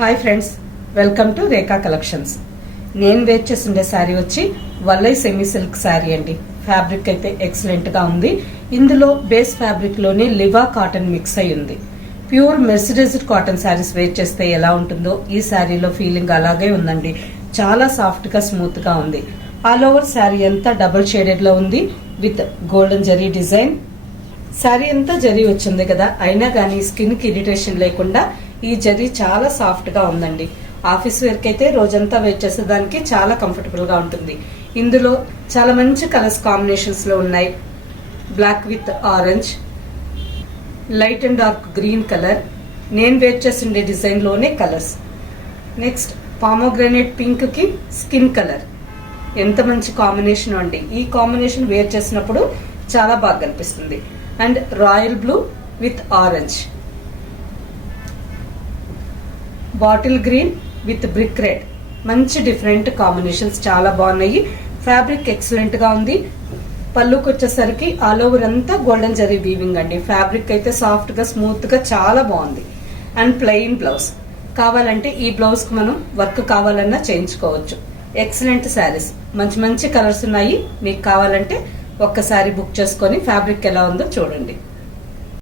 Hi friends, welcome to Rekha collections. నేను wear చేసిండే శారీ వచ్చి వల్లై సెమీ సిల్క్ శారీ అండి. ఫ్యాబ్రిక్ అయితే ఎక్సలెంట్ గా ఉంది. ఇందులో బేస్ ఫ్యాబ్రిక్ లోనే లివా కాటన్ మిక్స్ అయి ఉంది. Pure mercerized cotton saris wear చేస్తే ఎలా ఉంటుందో ఈ శారీలో ఫీలింగ్ అలాగే ఉందండి. చాలా సాఫ్ట్ గా స్మూత్ గా ఉంది. ఆల్ ఓవర్ శారీ అంతా డబుల్ షేడెడ్ లో ఉంది with golden zari design. Sari అంతా జరీ వచ్చింది కదా, అయినా కానీ స్కిన్ కి ఇరిటేషన్ లేకుండా ఈ జరీ చాలా సాఫ్ట్ గా ఉందండి. ఆఫీస్ వేర్ కి అయితే రోజంతా వేర్ చేసేదానికి చాలా కంఫర్టబుల్ గా ఉంటుంది. ఇందులో చాలా మంచి కలర్స్ కాంబినేషన్స్ లో ఉన్నాయి. Black with orange, light and dark green colour, నేను వేర్ చేసిండే డిజైన్ లోనే కలర్స్. నెక్స్ట్ పామోగ్రానైట్ పింక్ కి స్కిన్ కలర్. ఎంత మంచి కాంబినేషన్ అండి. ఈ కాంబినేషన్ వేర్ చేసినప్పుడు చాలా బాగా కనిపిస్తుంది. And royal blue with orange, bottle green with brick red. మంచి డిఫరెంట్ కాంబినేషన్స్ చాలా బాగున్నాయి. ఫ్యాబ్రిక్ ఎక్సలెంట్ గా ఉంది. పళ్ళుకి వచ్చేసరికి ఆల్ ఓవర్ అంతా గోల్డెన్ జరీ వీవింగ్ అండి. ఫ్యాబ్రిక్ అయితే సాఫ్ట్ గా స్మూత్ గా చాలా బాగుంది. And plain blouse. కావాలంటే ఈ బ్లౌజ్ కు మనం వర్క్ కావాలన్నా చేయించుకోవచ్చు. ఎక్సలెంట్ శారీస్, మంచి మంచి కలర్స్ ఉన్నాయి. మీకు కావాలంటే ఒక్కసారి బుక్ చేసుకొని ఫ్యాబ్రిక్ ఎలా ఉందో చూడండి.